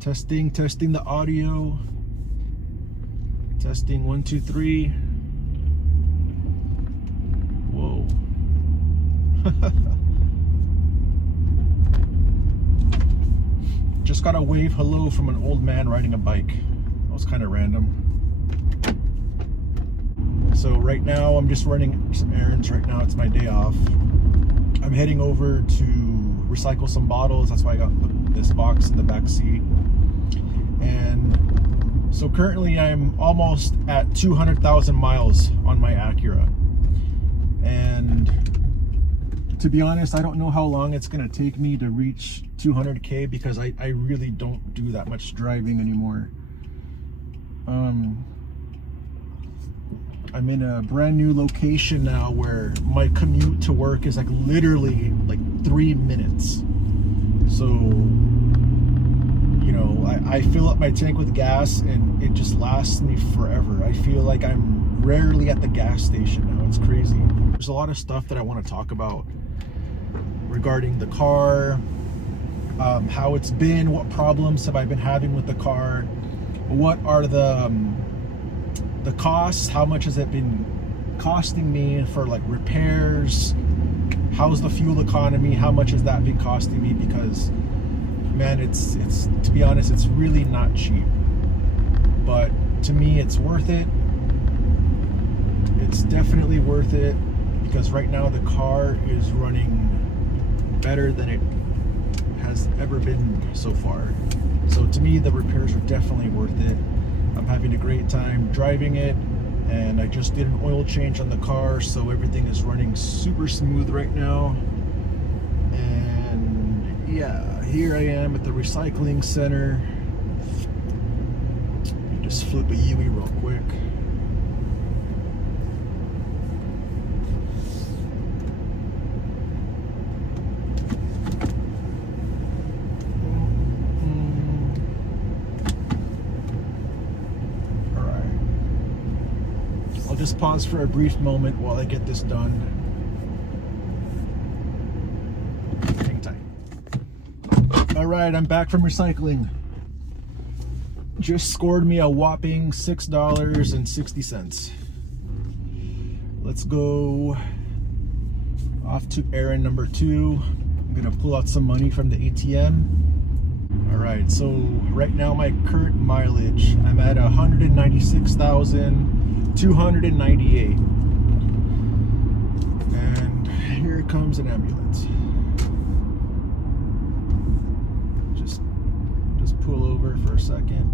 Testing the audio. Testing 1, 2, 3. Whoa. Just got a wave hello from an old man riding a bike. That was kind of random. So right now I'm just running some errands. Right now it's my day off. I'm heading over to recycle some bottles. That's why I got this box in the back seat. And so currently I'm almost at 200,000 miles on my Acura. And to be honest, I don't know how long it's gonna take me to reach 200K because I really don't do that much driving anymore. I'm in a brand new location now where my commute to work is like literally like 3 minutes. So, you know, I fill up my tank with gas and it just lasts me forever. I feel like I'm rarely at the gas station now. It's crazy. There's a lot of stuff that I want to talk about regarding the car, how it's been, what problems have I been having with the car, what are the costs, how much has it been costing me for like repairs, how's the fuel economy, how much has that been costing me, because man, it's to be honest, it's really not cheap, but to me it's worth it. It's definitely worth it because right now the car is running better than it has ever been so far. So to me the repairs are definitely worth it. I'm having a great time driving it, and I just did an oil change on the car, so everything is running super smooth right now. And yeah, here I am at the recycling center. Let me just flip a Yui real quick. Just pause for a brief moment while I get this done. Hang tight. All right, I'm back from recycling. Just scored me a whopping $6.60. Let's go off to errand number 2. I'm gonna pull out some money from the ATM. All right, so right now my current mileage, I'm at 196,298, and here comes an ambulance. Just pull over for a second.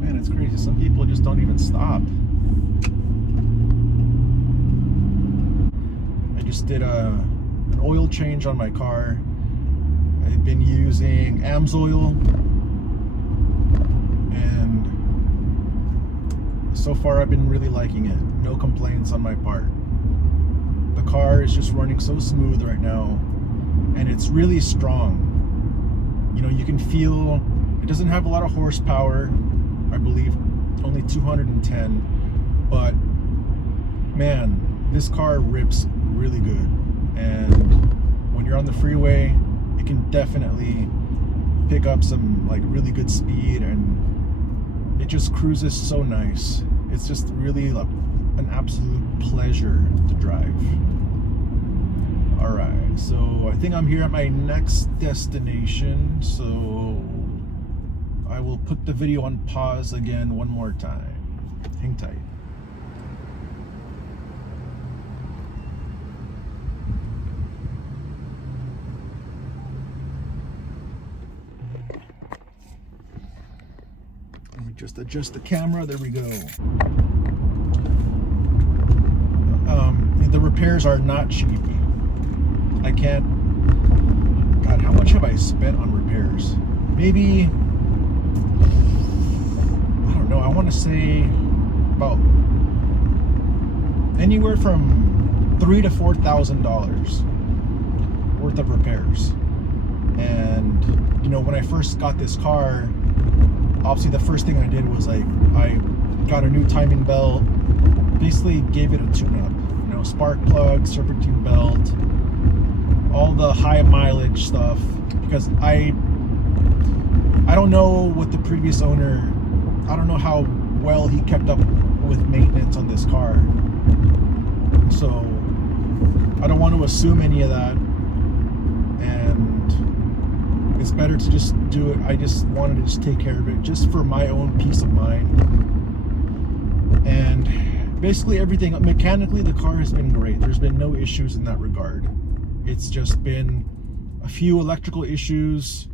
Man, it's crazy. Some people just don't even stop. Just did an oil change on my car. I've been using AMSOIL, and so far I've been really liking it. No complaints on my part. The car is just running so smooth right now, and it's really strong. You know, you can feel it doesn't have a lot of horsepower. I believe only 210, but man, this car rips really good, and when you're on the freeway it can definitely pick up some like really good speed, and it just cruises so nice. It's just really like an absolute pleasure to drive. All right, so I think I'm here at my next destination, so I will put the video on pause again one more time. Hang tight. Just adjust the camera. There we go. The repairs are not cheap. I can't. God, how much have I spent on repairs? Maybe, I don't know. I want to say about anywhere from $3,000 to $4,000 worth of repairs. And you know, when I first got this car, obviously the first thing I did was like I got a new timing belt, basically gave it a tune-up. You know, spark plug, serpentine belt, all the high mileage stuff, because I don't know what the previous owner, I don't know how well he kept up with maintenance on this car. So I don't want to assume any of that, and it's better to just do it. I just wanted to just take care of it just for my own peace of mind. And basically everything mechanically, the car has been great. There's been no issues in that regard. It's just been a few electrical issues,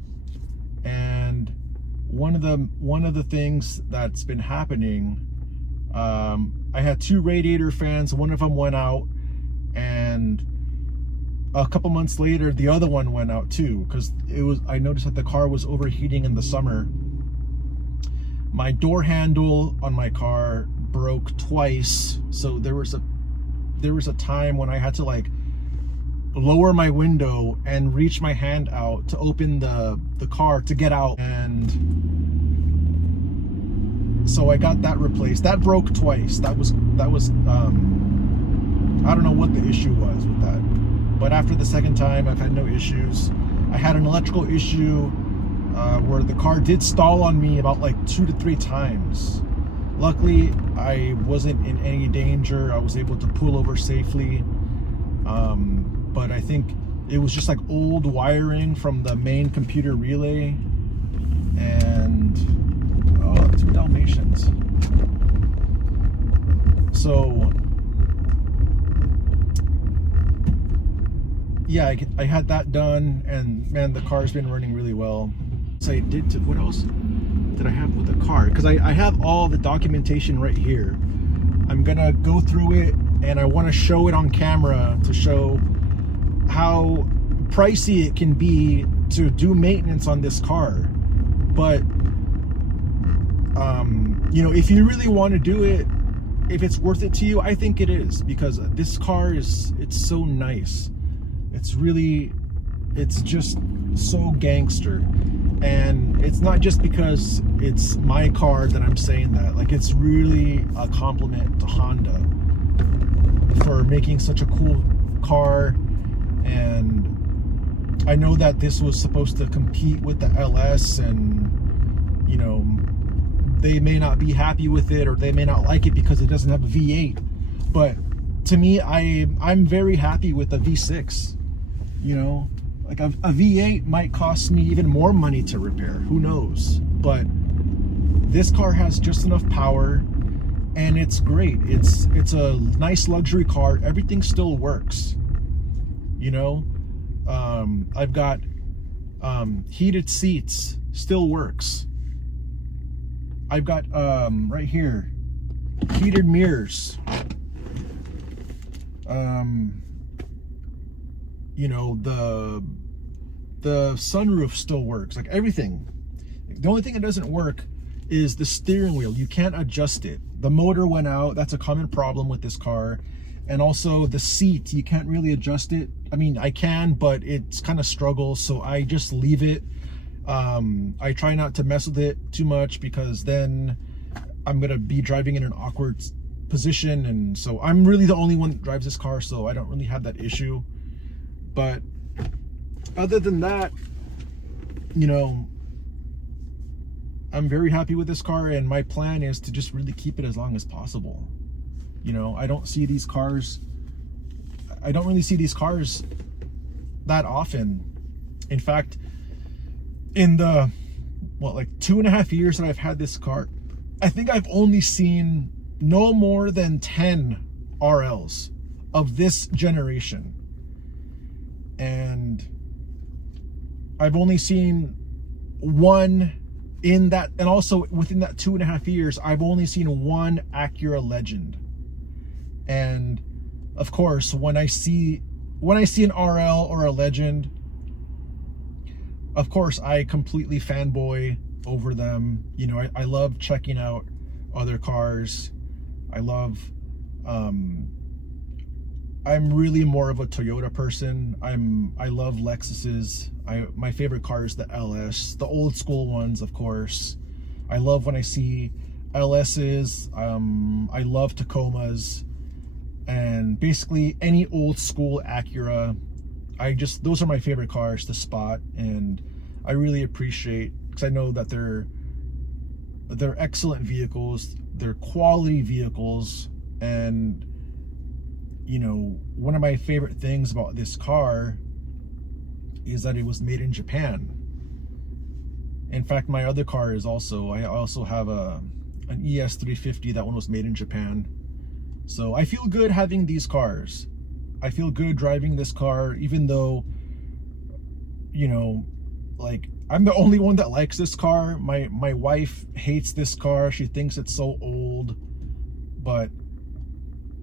and one of the things that's been happening, I had 2 radiator fans. One of them went out, and a couple months later the other one went out too, because I noticed that the car was overheating in the summer. My door handle on my car broke twice, so there was a time when I had to like lower my window and reach my hand out to open the car to get out, and so I got that replaced. That broke twice. That was I don't know what the issue was with that, but after the second time I've had no issues. I had an electrical issue where the car did stall on me about like 2 to 3 times. Luckily I wasn't in any danger. I was able to pull over safely, but I think it was just like old wiring from the main computer relay. And 2 Dalmatians. So yeah, I had that done, and man, the car's been running really well. So I did what else did I have with the car? Because I have all the documentation right here. I'm gonna go through it, and I want to show it on camera to show how pricey it can be to do maintenance on this car. But you know, if you really want to do it, if it's worth it to you, I think it is, because this car it's so nice. It's just so gangster. And it's not just because it's my car that I'm saying that. Like, it's really a compliment to Honda for making such a cool car. And I know that this was supposed to compete with the LS, and you know, they may not be happy with it, or they may not like it because it doesn't have a V8. But to me, I'm very happy with the V6. You know, like a V8 might cost me even more money to repair, who knows. But this car has just enough power, and it's great. It's a nice luxury car. Everything still works, you know. I've got heated seats, still works. I've got right here heated mirrors. You know, the sunroof still works. Like, everything. The only thing that doesn't work is the steering wheel. You can't adjust it. The motor went out. That's a common problem with this car. And also the seat, you can't really adjust it. I mean, I can, but it's kind of struggles, so I just leave it. I try not to mess with it too much, because then I'm gonna be driving in an awkward position, and so I'm really the only one that drives this car, so I don't really have that issue. But other than that, you know, I'm very happy with this car, and my plan is to just really keep it as long as possible. You know, I don't really see these cars that often. In fact, in the like 2.5 years that I've had this car, I think I've only seen no more than 10 RLs of this generation. And I've only seen one in that, and also within that 2.5 years, I've only seen one Acura Legend. And of course, when I see an RL or a Legend, of course I completely fanboy over them. You know, I love checking out other cars. I love I'm really more of a Toyota person. I love Lexuses. My favorite car is the LS, the old school ones, of course. I love when I see LSs. I love Tacomas, and basically any old school Acura. Those are my favorite cars to spot, and I really appreciate, because I know that they're excellent vehicles, they're quality vehicles. And you know, one of my favorite things about this car is that it was made in Japan. In fact, my other car is also, I also have an ES350. That one was made in Japan. So I feel good having these cars. I feel good driving this car, even though, you know, like, I'm the only one that likes this car. My wife hates this car. She thinks it's so old, but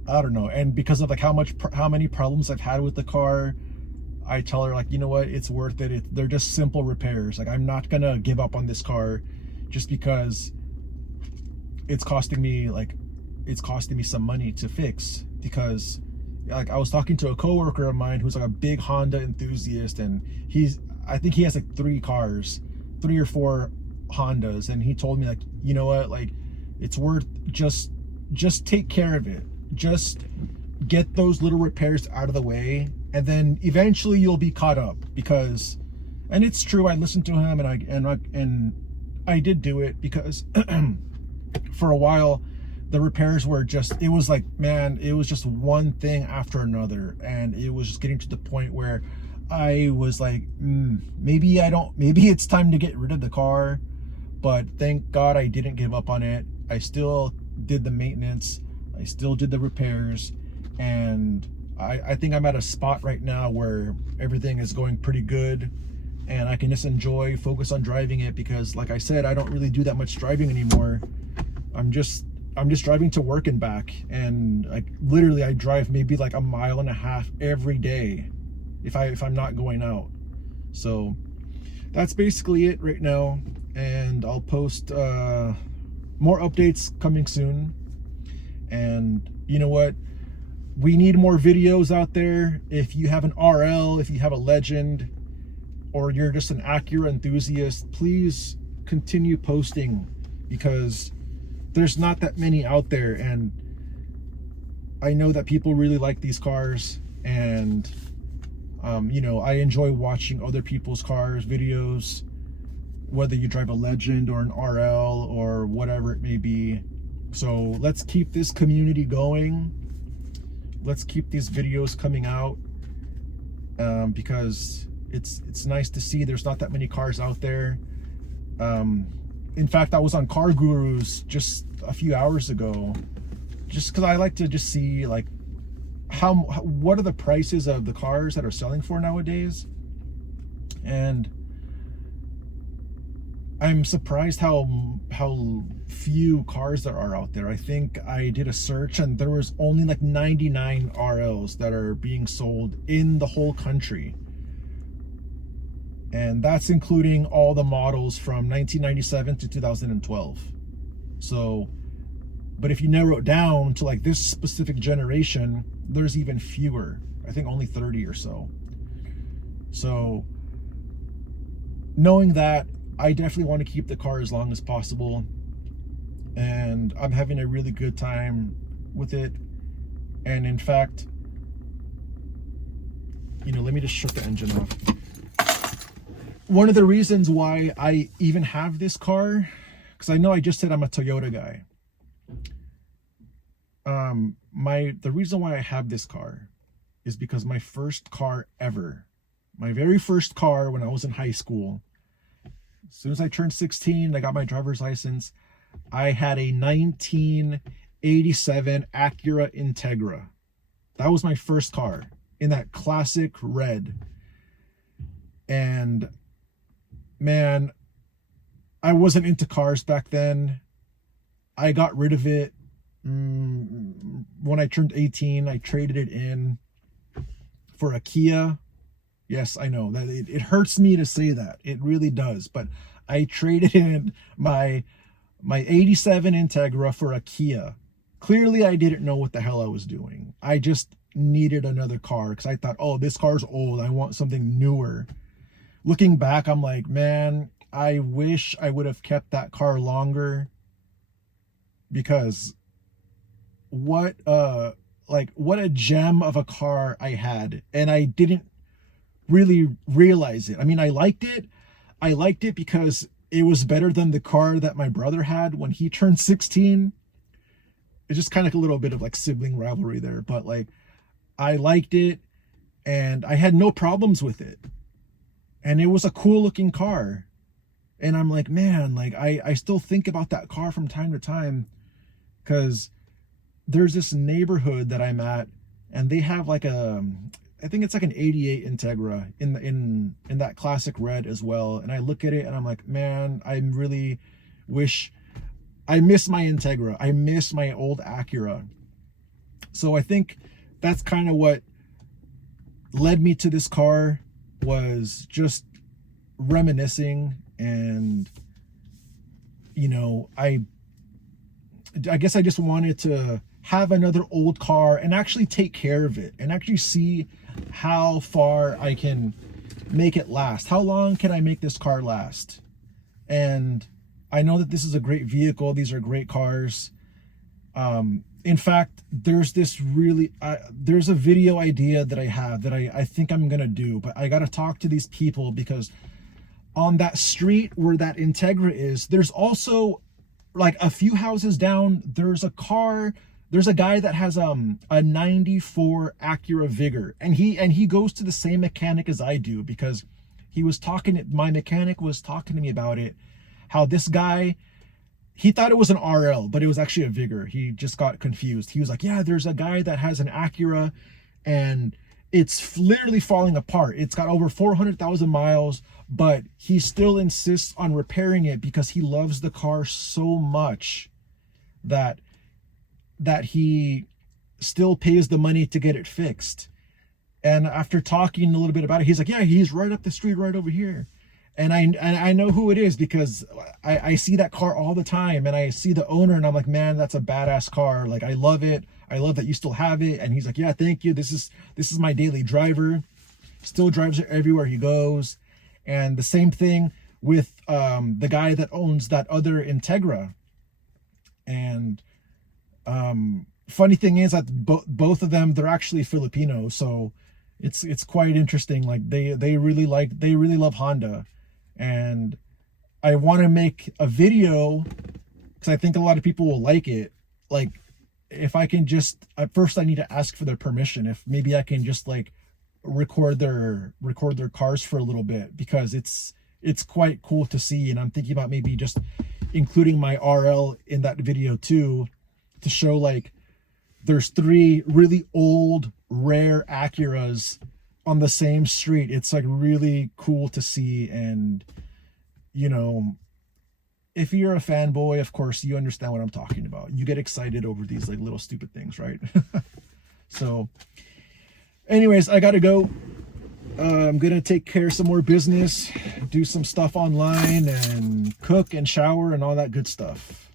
I don't know. And because of like how many problems I've had with the car, I tell her, like, you know what, it's worth it. They're just simple repairs. Like, I'm not gonna give up on this car just because it's costing me some money to fix. Because like, I was talking to a coworker of mine who's like a big Honda enthusiast, and I think he has like 3 or 4 Hondas, and he told me, like, you know what, like, it's worth just take care of it. Just get those little repairs out of the way, and then eventually you'll be caught up. Because, and it's true, I listened to him, and I did do it, because for a while the repairs were just, it was like, man, it was just one thing after another, and it was just getting to the point where I was like, maybe it's time to get rid of the car. But thank God I didn't give up on it. I still did the maintenance, I still did the repairs, and I think I'm at a spot right now where everything is going pretty good, and I can just focus on driving it. Because like I said, I don't really do that much driving anymore. I'm just driving to work and back, and like literally I drive maybe like 1.5 miles every day if I'm not going out. So that's basically it right now, and I'll post more updates coming soon. And you know what, we need more videos out there. If you have an RL, if you have a Legend, or you're just an Acura enthusiast, please continue posting, because there's not that many out there. And I know that people really like these cars, and you know, I enjoy watching other people's cars videos, whether you drive a Legend or an RL or whatever it may be. So let's keep this community going. Let's keep these videos coming out, because it's nice to see there's not that many cars out there. In fact, I was on Car Gurus just a few hours ago, just because I like to just see like what are the prices of the cars that are selling for nowadays. And I'm surprised how few cars there are out there. I think I did a search, and there was only like 99 RLs that are being sold in the whole country. And that's including all the models from 1997 to 2012. So, but if you narrow it down to like this specific generation, there's even fewer. I think only 30 or so. So, knowing that, I definitely want to keep the car as long as possible, and I'm having a really good time with it. And in fact, you know, let me just shut the engine off. One of the reasons why I even have this car, because I know I just said I'm a Toyota guy. The reason why I have this car is because my first car ever, my very first car when I was in high school, as soon as I turned 16, I got my driver's license. I had a 1987 Acura Integra. That was my first car, in that classic red. And man, I wasn't into cars back then. I got rid of it when I turned 18. I traded it in for a Kia. Yes, I know that it hurts me to say that. It really does. But I traded in my 87 Integra for a Kia. Clearly, I didn't know what the hell I was doing. I just needed another car because I thought, oh, this car's old. I want something newer. Looking back, I'm like, man, I wish I would have kept that car longer. because what what a gem of a car I had, and I didn't really realize it. I mean, I liked it. I liked it because it was better than the car that my brother had when he turned 16. It's just kind of a little bit of like sibling rivalry there, but like I liked it and I had no problems with it. And it was a cool looking car. And I'm like, man, like I still think about that car from time to time, because there's this neighborhood that I'm at, and they have like I think it's like an 88 Integra in that classic red as well. And I look at it and I'm like, man, I really wish, I miss my Integra. I miss my old Acura. So I think that's kind of what led me to this car, was just reminiscing. And you know, I guess I just wanted to have another old car and actually take care of it and actually see how far I can make it last. How long can I make this car last? And I know that this is a great vehicle. These are great cars. In fact, there's this really, there's a video idea that I have that I think I'm going to do, but I got to talk to these people, because on that street where that Integra is, there's also like a few houses down, there's a guy that has a 94 Acura Vigor, and he goes to the same mechanic as I do, because my mechanic was talking to me about it, how this guy, he thought it was an RL, but it was actually a Vigor. He just got confused. He was like, yeah, there's a guy that has an Acura and it's literally falling apart. It's got over 400,000 miles, but he still insists on repairing it because he loves the car so much that he still pays the money to get it fixed. And after talking a little bit about it, he's like, yeah, he's right up the street, right over here. And I know who it is, because I see that car all the time, and I see the owner, and I'm like, man, that's a badass car. Like, I love it. I love that you still have it. And he's like, yeah, thank you. This is my daily driver. Still drives it everywhere he goes. And the same thing with the guy that owns that other Integra. And funny thing is that both of them, they're actually Filipino, so it's quite interesting. Like they really love Honda. And I want to make a video, because I think a lot of people will like it. Like, if I can just, at first I need to ask for their permission, if maybe I can just like record their cars for a little bit, because it's quite cool to see. And I'm thinking about maybe just including my RL in that video too, to show like there's 3 really old rare Acuras on the same street. It's like really cool to see. And you know, if you're a fanboy, of course you understand what I'm talking about. You get excited over these like little stupid things, right? So anyways, I gotta go. I'm gonna take care of some more business, do some stuff online, and cook and shower and all that good stuff.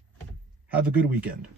Have a good weekend.